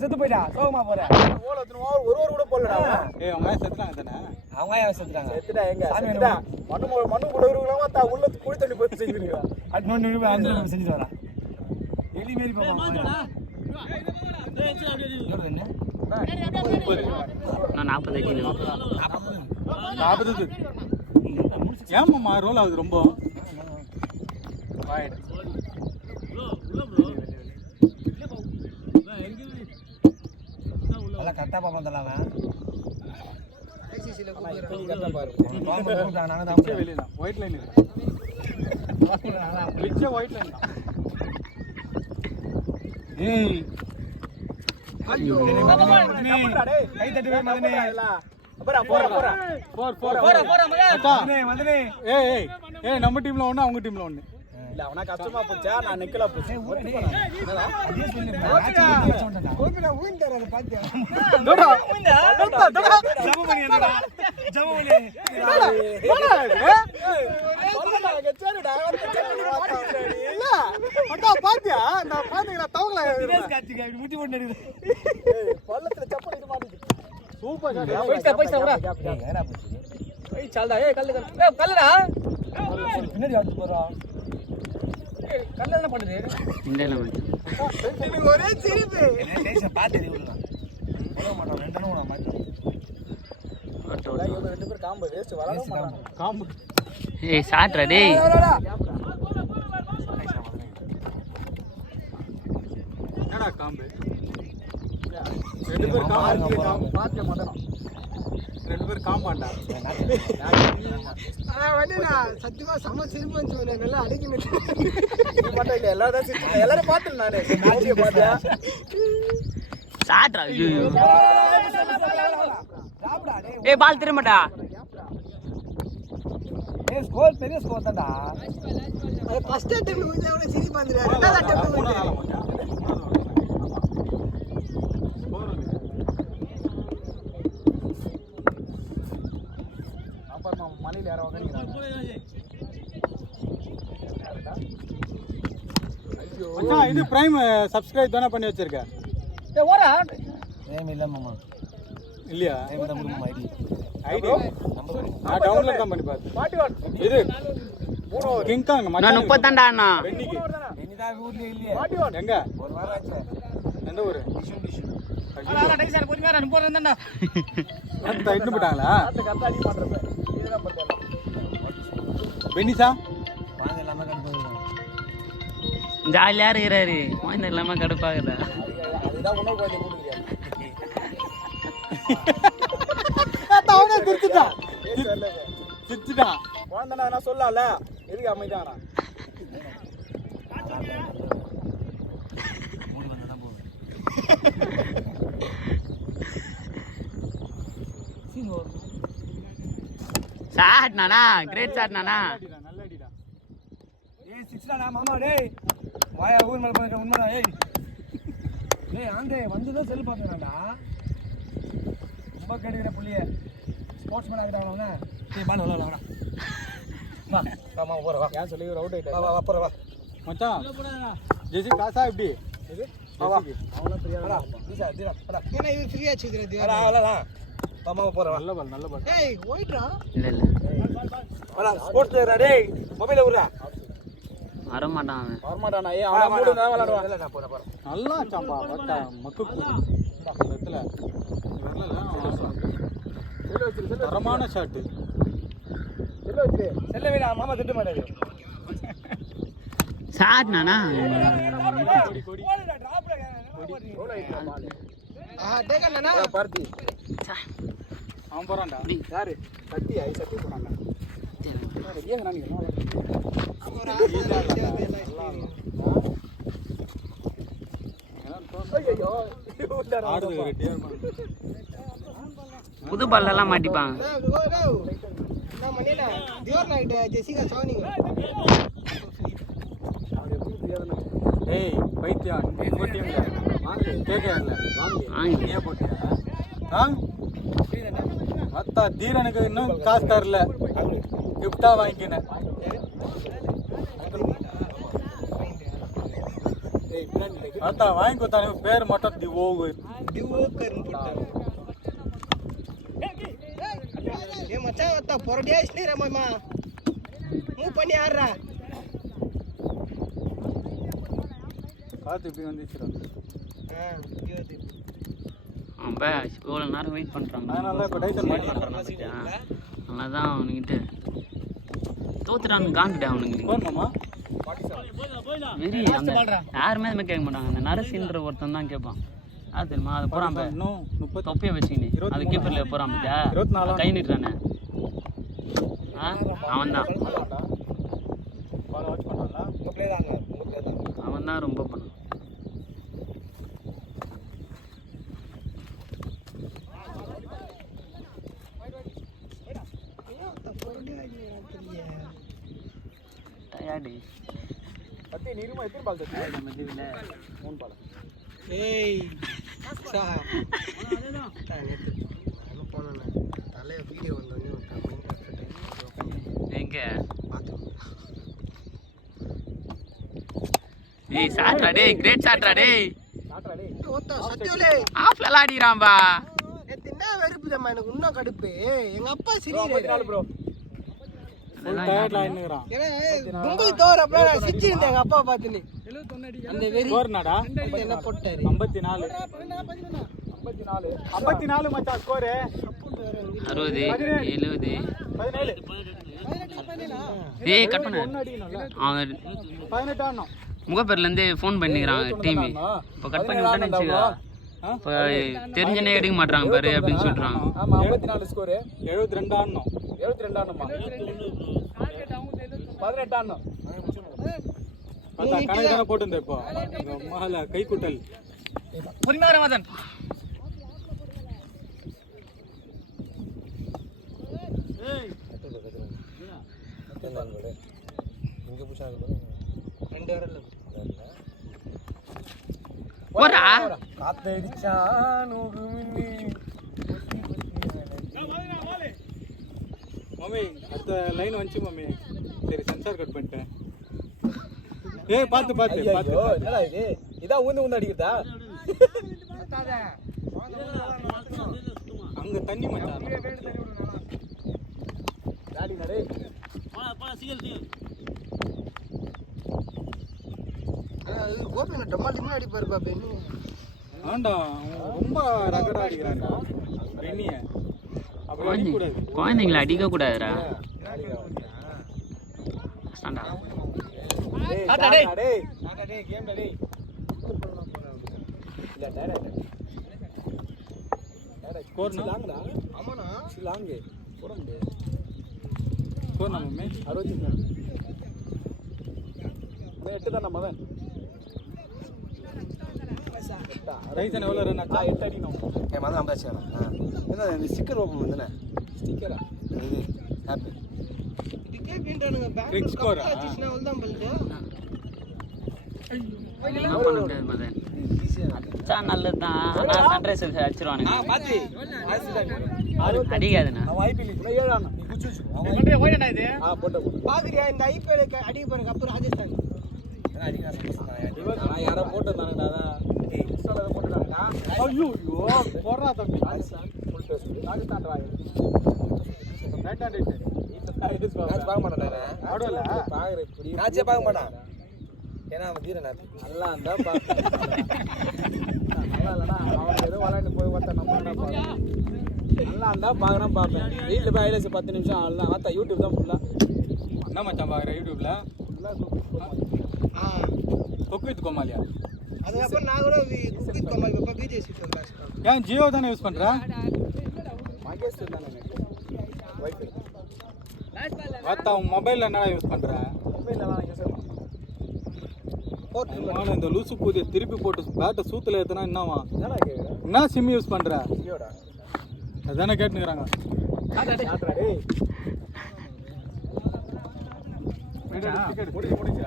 செத்து போயிட்டா சோகமா போற ஒரு கூட போடலடா. அவங்க செத்துட்டாங்க தானே? அவங்க செத்துட்டாங்க. செத்துட்டா எங்க செத்துட்டா? மண்ணு போடுறவங்க உள்ள குழி தண்ணி போய் செஞ்சுருக்கா. அது 5 செஞ்சுட்டு வரா. எலி மேரி பாப்பா. நான் 40 ஏமாமா ரோல் ஆகுது ரொம்ப. கரெக்டா பாப்பா தலாவன் ஒயிட் லைன் ஒயிட் லைன். கை தட்டி நம்ம டீம்ல ஒண்ணு அவங்க டீம்ல ஒண்ணு இல்ல. அவனா கஷ்டமா போச்சா? நான் நிக்கல போச்சு. கல்ல பண்ணுது ஒரே சிரிப்பு. ரெண்டு பேர் காம்பு வேஸ்ட் வராம காம்பு. ஏய் சாட்றா டேய். என்னடா காம்பு? ரெண்டு பேர் காம்பு பாத்து மதனம். ரெண்டு பேர் காம்பாண்டா. வண்டினா சத்தியமா சம சிரிப்பு வந்து நல்லா அடிக்கி மட்டும் இல்ல. எல்லாரும் பாத்து நானு பாத்தியா சாட்றா. ஏய் பால் திரும்படா. ஏய் ஸ்கோர் பெரிய ஸ்கோர் தான்டா. அது ஃபர்ஸ்ட் அட்டெம்ப்ட் முடிஞ்சவனே சிரிப்பு வந்துடா. ரெண்டாவது அட்டெம்ப்ட் முடிஞ்சா அப்புறமா மலையில யாரோ வந்தீங்க. அச்சா இது பிரைம் சப்ஸ்கிரைப் தான பண்ணி வச்சிருக்க? ஏய் ஓரா நேம் இல்ல மாமா. இல்லையா? நேம் தான் குடுமா ஐடி நான் டவுன்லோட் தான் பண்ணி பார்த்தேன். இது கிங் காங் நான் 30 தான்டா அண்ணா. வெண்ணிக்கு வெண்ணிதா ஊர்ல இல்லையே. எங்க? ஒரு வாரம் ஆச்சு. எந்த ஊரு? டிஷன். அடடா டேய் சார் கொஞ்சம் நேரம் 30 தான்டா. அந்த இட்டு போட்டாங்களா? அந்த கரெக்ட்டா அடி மாட்றப்ப. இதுதான் பண்றாங்க. வெண்ணிசா வாங்க எல்லாமே கடுப்பாகுது. ஜாலியா இருக்கறாரு. வாங்க எல்லாமே கடுப்பாகுதா? அதுதான் உணவு கொஞ்சம் கொடுக்குறியா? தாவனே திருச்சிட்டா. திருச்சிட்டா. குழந்தைனா என்ன சொல்லல. எதுக்கு அமைதானா? மூடி வந்தா போகுது. ஷாட் நானா கிரேட் ஷாட் நானா. நல்ல அடிடா. ஏய் 6 டா மாமா டேய். வாயா ஊர் மேல போய் உண்மைடா ஏய். ஏய் ஆண்டே வந்துதான் செல் பாக்குறான்டா. ரொம்ப கேடுகிற புள்ளிய. ஸ்போர்ட்ஸ்மேன் ஆகிட்டாங்க. ஏய் பால் வர வர. வா மாமா போற வா. ஏன் சொல்லி அவுட் ஆயிட்டா. வா வா போற வா. மச்சான் ஜெசி காசா எப்படி? இது வா வா. அவள ஃப்ரீயா வா. தீசா தீரா. ஏனா இது ஃப்ரீயா வச்சிருக்கே தியா. வா மாமா போற வா. நல்ல பால் நல்ல பால். ஏய் ஒயிட்ரா. இல்ல இல்ல. வா ஸ்போர்ட்ஸ் பிளேயரா டேய். மொபைல்ல உறா. வர மாட்டான் அவன். வர மாட்டானா? ஏய் அவன மூடு நான் விளையாடுவா. இல்ல நான் போறேன். நல்லா சாம்பா வட்டா மக்கு இடத்துல வரல. செல்ல வச்சிரு தரமான ஷாட். செல்ல வச்சிரு. செல்ல வேணா மாமா திட்ட மாட்டாரு. ஷாட் நானா. ஓடுடா டிராப்ல கோல் ஆயிட்டா பால். டேக்கண்ணா பார்த்தி. அவன் போறான்டா. யாரு? சத்தி ஐ சத்தி போறான்டா. ஏங்க நான் நீங்க புது பல்லெல்லாம் மாட்டிப்பாங்க. ஏய் பைத்தியம் போட்டியங்க வாங்க கேக்கல வாங்க நீயே போட்டியா? அத்தா தீரனுக்கு இன்னும் காசு தரல, கிஃப்டா வாங்கிக்கினேன். அத்தா வாங்கி கொடுத்தானு பேர் மட்டும் திவோகு. ஏ மச்சான் அத்தா பொரடியா இஸ்னீரா மாமா மூவ் பண்ணி ஆடுறா. காத்து இப்படி வந்துச்சுடா. ரொம்ப இவ்வளோ நேரம் வெயிட் பண்ணுறாங்க. அதனால இப்போ டைசன் மாட்டி அதனாலதான் அவனுக்கிட்ட தோத்துட்டான்னு காண்டுட்டேன் அவனுக்கு. போகணுமாம்மா? வெறி அந்த யாருமே அதுமாதிரி கேட்க மாட்டாங்க. அந்த நரசின்ற ஒருத்தன் தான் கேட்பான். அது தெரியுமா? அது போகிறான் இன்னும் 30 தொப்பையை வச்சுக்கினு அது கீப்பரில் போகிறான் பத்தியா 24 கை நிட்டுறானே அவன் தான். பால் வாட்ச் பண்ணுறாங்களா? அவன் தான் ரொம்ப பண்ணான். டயாடி பத்தி நீருமா எத்தனை பால் தட்டி? மதியில் 3 பால். ஏய் சா நானும் போனேன் தலைய வீடியோ வந்தோடனே எங்க ஏய் சாட்ரா டேய், கிரேட் சாட்ரா டேய். சத்தியோலே ஆஃப்ல ஆடிறான்பா. என்ன வெறுப்பு தம்மா எனக்கு இன்னும் கடுப்பு. எங்க அப்பா சிரிக்கிறாரு ப்ரோ ஃபுல் டயர்ட்ல ஆயினுறான். கும்பல் தோறப்ப நான் சிரிச்சிருந்தேன் எங்க அப்பா பார்த்துன்னு. அந்த வெறி ஸ்கோர்னாடா? என்ன போட்டாரு 54 54 மச்சான் ஸ்கோர். 60 70 17 ஏய் கட் பண்ணு. ஒன்னு அடிக்கணும்ல. அவன் 18 ஆடணும். முகப்பேர்லேருந்து ஃபோன் பண்ணிக்கிறாங்க டீமு. இப்போ கட் பண்ணி விட்டான்னு வச்சுக்கோ, இப்போ தெரிஞ்சனே எடுக்க மாட்டாங்க பாரு அப்படின்னு சொல்றாங்க. ஆமா 54 ஸ்கோர். 72 ஆடணும். 72 ஆடணுமா? 18 ஆடணும். பார்த்தா கணக்கு தானே போட்டுருந்தேன். இப்போ மகால கை குட்டல் பொறிமாரவாதன் போறா மம்மி அடுத்த லைன் வந்துச்சு மம்மி. சரி சென்சார் கட் பண்ணிட்டேன். ஏய் பாத்து பாத்து பாத்து. என்னடா இது? இதான் ஊந்து அடிக்கிறதா? அங்க தண்ணி மச்சான். டாடி நடே. கோபி டொமாட்டிமே அடிப்பாரு பாப்பா. ஆண்டா ரொம்ப ரகடா அடிக்கிறாங்க பெண்ணிய. அப்படி அடிக்க கூடாது. குழந்தைங்களை அடிக்க கூடாதுடா. கஷ்டம்டா. டாடா டேய். டாடா டேய் கேம் டேய். இல்ல டாடா. டாடா ஸ்கோர் லாங்கடா. ஆமாடா. லாங். போறோம். Score mummy 64. நான் 8 தான் மகன். ரைசன் எவ்வளவு ரன் ஆச்சா? 8 அடிக்கணும். ஏன் மதம் 50 ஆச்சா? என்ன இந்த ஸ்டிக்கர் ஓபன் பண்ணனே? ஸ்டிக்கரா? இது ஹாப்பி. இதுக்கே பீண்டானுங்க பேக் Big score ஆ? அடிச்சுனா வல்தான் பல்ல. என்ன பண்ண முடியாது மதன். அடிச்சா நல்லதுதான். ஆனால் சன்ரைஸ் அடிச்சிருவானுங்க. பாத்தி. அடிக்காதுண்ணா. அவன் ஐபிஎல் இப்ப 7 ஆனா. நீ குச்சி குச்சி. அவன் போயிடா இது. போட்ட. பாக்குறியா இந்த ஐபிஎல் அடிக்க போறதுக்கு அப்புறம் ராஜஸ்தான் என்ன அடிக்கிறா சந்தோஷம் தான். நான் யாரோ போட்டுதானடா அதான். ஏய் இன்ஸ்டால போட்டுட்டாங்கடா. ஐயோ போறா தம்பி. Rajasthan full pace. Rajasthan Royal. Right hand right. Match பார்க்க மாட்டானே. ஆடுவல பாக்குறேன் இப்படி. மேட்சே பார்க்க மாட்டான். ஏன்னா அவன் தீரன் நல்லா இருந்தா பாப்பேன். நல்லா இல்லடா அவன் ஏதோ விளையாண்டு போய் வந்த நம்ம என்ன பாப்போம். நல்லா இருந்தா பாக்குறேன் பாப்பேன். வீட்ல போய் ஹைலைட்ஸ் 10 நிமிஷம் அவ்வளவுதான். ஆத்தா யூடியூப் தான் ஃபுல்லா. என்ன மச்சான் பாக்குற யூடியூப்ல? கொக்கு வித் கோமாலியா? அதுக்கப்புறம் நான் கூட குக்கிங் கமல் பாப்பா பிஜே சீட் கிளாஸ் ஏன் ஜியோ தானே யூஸ் பண்ற? மகேஷ் தானே வைஃபை. வாத்தா உன் மொபைல்ல என்னடா யூஸ் பண்ற? மொபைல்லாம் யூஸ் பண்ண மாமா இந்த லூசு பூதியை திருப்பி போட்டு பேட்டை சூத்துல ஏத்துனா என்னவா? என்னடா கேக்குற? என்ன சிம் யூஸ் பண்ற? ஜியோடா. அதானே கேட்டுக்கிறாங்க. ஆட்ரா டேய். முடிச்சு